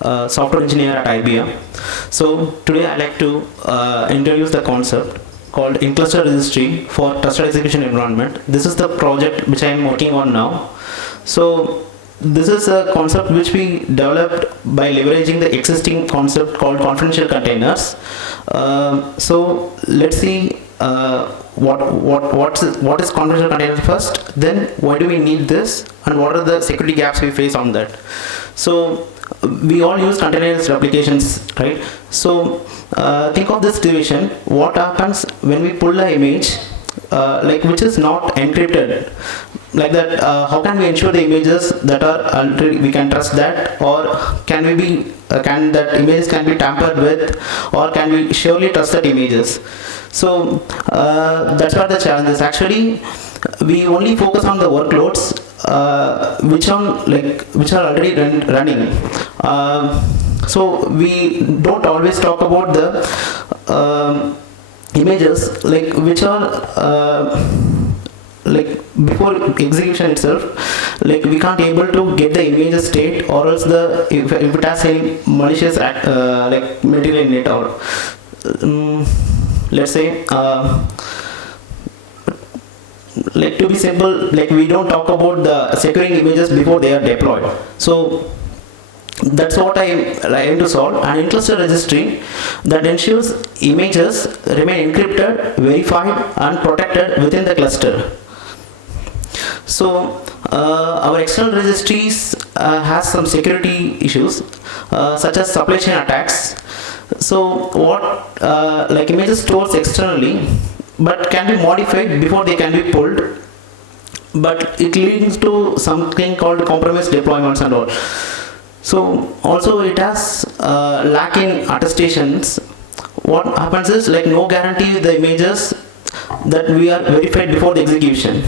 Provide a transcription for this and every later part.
Software engineer at IBM. So today I like to introduce the concept called in-cluster registry for trusted execution environment. This is the project which I am working on now. So this is a concept which we developed by leveraging the existing concept called confidential containers. So let's see what is confidential container first, then why do we need this, and what are the security gaps we face on that. So we all use containerized applications, right? So think of this situation. What happens when we pull an image which is not encrypted, like that? How can we ensure the images that are already, we can trust that, or can we be can that images can be tampered with, or can we surely trust that images? So that's what the challenge is. Actually, we only focus on the workloads which are already running. So we don't always talk about the images which are before execution itself. We can't able to get the image state, or else if it has any malicious material in it, or let's say to be simple, we don't talk about the securing images before they are deployed. So that's what I aim to solve, an in-cluster registry that ensures images remain encrypted, verified, and protected within the cluster. So our external registries has some security issues such as supply chain attacks. So what images stored externally but can be modified before they can be pulled, but it leads to something called compromised deployments and all. So also it has lack in attestations. What happens is no guarantee with the images that we are verified before the execution.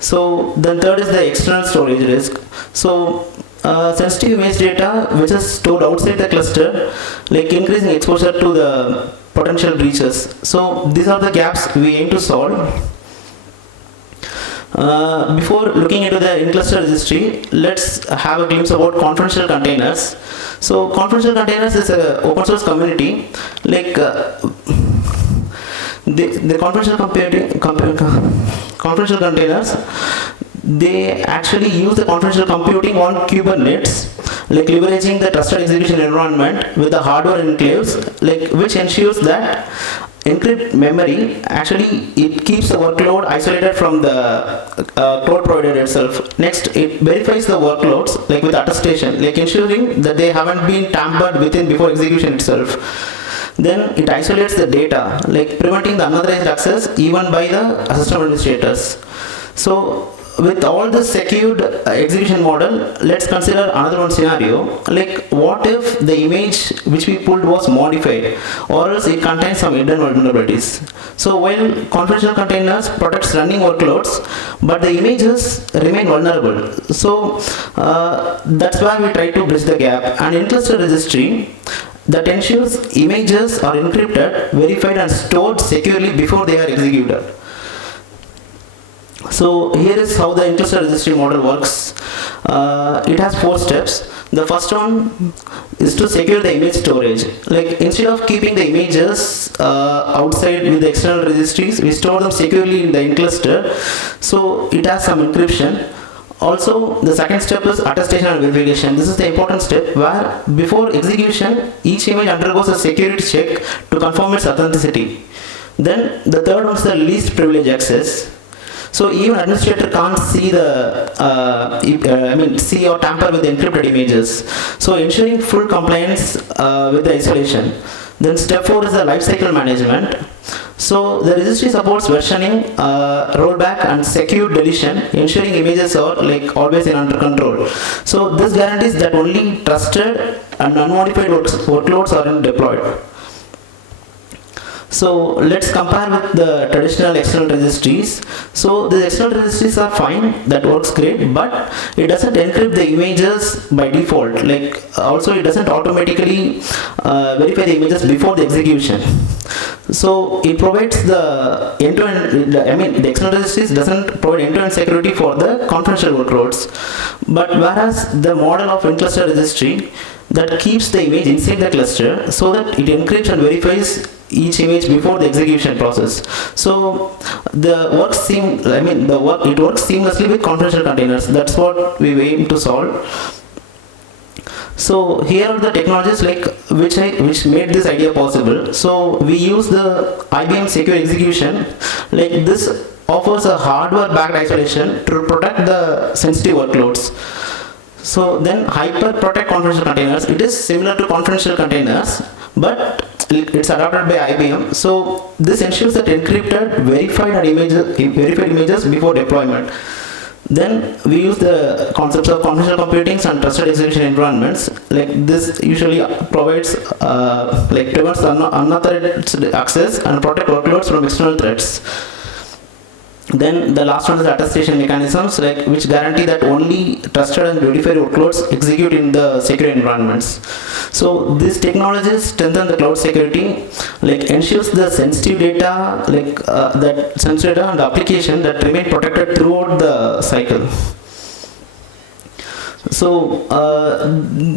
So then third is the external storage risk. So sensitive image data which is stored outside the cluster, increasing exposure to the potential breaches. So these are the gaps we aim to solve. Before looking into the in-cluster registry, let's have a glimpse about confidential containers. So confidential containers is an open source community. The confidential containers, they actually use the confidential computing on Kubernetes, leveraging the trusted execution environment with the hardware enclaves, which ensures that encrypt memory. Actually, it keeps the workload isolated from the cloud provider itself. Next, it verifies the workloads with attestation, ensuring that they haven't been tampered within before execution itself. Then it isolates the data, preventing the unauthorized access even by the system administrators. So with all this secured execution model, let's consider another one scenario. What if the image which we pulled was modified, or else it contains some hidden vulnerabilities? So while confidential containers protects running workloads, but the images remain vulnerable. So that's why we try to bridge the gap. And in-cluster registry that ensures images are encrypted, verified, and stored securely before they are executed. So here is how the in-cluster registry model works. It has 4 steps. The first one is to secure the image storage. Instead of keeping the images outside with the external registries, we store them securely in the in-cluster. So it has some encryption. Also, the second step is attestation and verification. This is the important step where before execution, each image undergoes a security check to confirm its authenticity. Then the third one is the least privilege access. So even administrator can't see see or tamper with the encrypted images. So ensuring full compliance with the isolation. Then step 4 is the lifecycle management. So the registry supports versioning, rollback, and secure deletion, ensuring images are always under control. So this guarantees that only trusted and unmodified workloads are deployed. So let's compare with the traditional external registries. So the external registries are fine, that works great, but it doesn't encrypt the images by default. Also it doesn't automatically verify the images before the execution. So it provides the end-to-end, the external registries doesn't provide end-to-end security for the confidential workloads. But whereas the model of in-cluster registry that keeps the image inside the cluster so that it encrypts and verifies each image before the execution process. So the work it works seamlessly with confidential containers. That's what we aim to solve. So here are the technologies which made this idea possible. So we use the IBM secure execution. Like this offers a hardware backed isolation to protect the sensitive workloads. So then hyper protect confidential containers. It is similar to confidential containers, but it's adopted by IBM. So this ensures that encrypted, verified images before deployment. Then we use the concepts of confidential computing and trusted execution environments. Like this usually provides prevents unauthorized access and protect workloads from external threats. Then the last one is attestation mechanisms, which guarantee that only trusted and verified workloads execute in the secure environments. So these technologies strengthen the cloud security, ensures the sensitive data, that sensitive data and application that remain protected throughout the cycle. So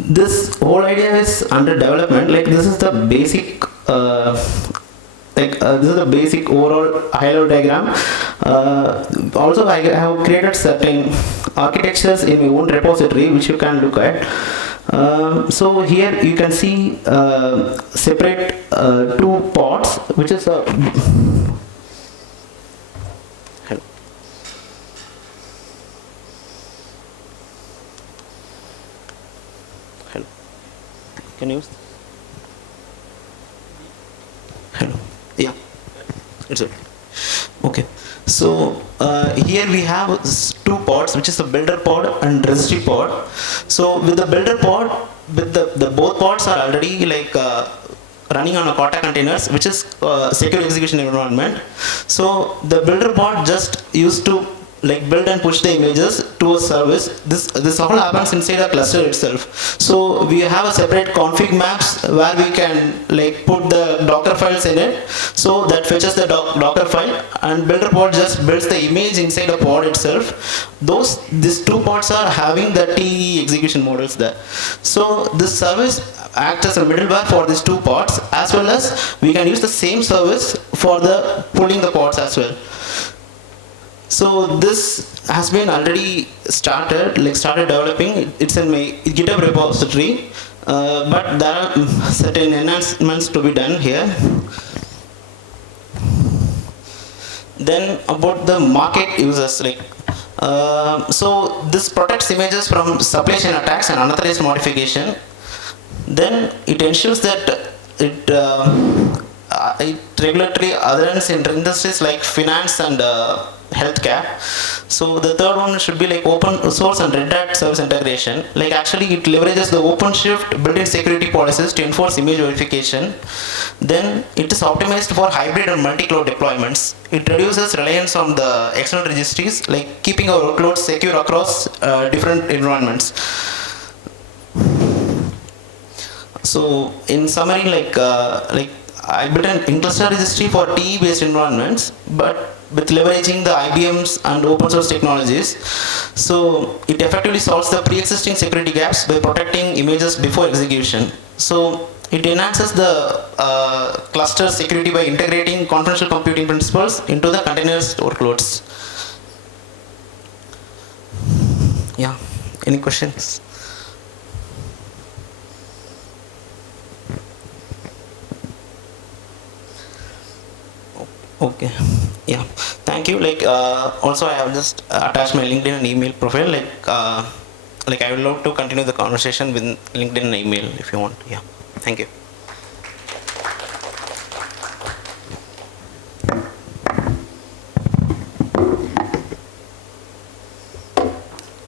this whole idea is under development. This is the basic. This is the basic overall high-level diagram. Also, I have created certain architectures in my own repository which you can look at. So here you can see separate two pods, which is a hello. Hello. Can you use? Hello. Yeah, it's okay. So here we have two pods, which is the builder pod and registry pod. So with the builder pod, with the both pods are already running on a Corta containers, which is secure execution environment. So the builder pod just used to build and push the images to a service. This all happens inside a cluster itself. So we have a separate config maps where we can put the Docker files in it. So that fetches the Docker file, and builder pod just builds the image inside the pod itself. These two pods are having the TE execution models there. So this service acts as a middleware for these two pods, as well as we can use the same service for the pulling the pods as well. So this has been already started developing. It's in my GitHub repository, but there are certain enhancements to be done here. Then about the market users, so this protects images from supply chain attacks and unauthorized modification. Then it ensures that it regulatory adherence in industries like finance and healthcare. So the third one should be open source and Red Hat service integration. Actually it leverages the OpenShift built-in security policies to enforce image verification. Then it is optimized for hybrid and multi-cloud deployments. It reduces reliance on the external registries, keeping our workloads secure across different environments. So in summary, I built an in-cluster registry for TE-based environments, but with leveraging the IBM's and open source technologies. So it effectively solves the pre-existing security gaps by protecting images before execution. So it enhances the cluster security by integrating confidential computing principles into the containers workloads. Yeah, any questions? Okay, yeah, thank you. Also I have just attached my LinkedIn and email profile. I would love to continue the conversation with LinkedIn and email if you want. Yeah, thank you.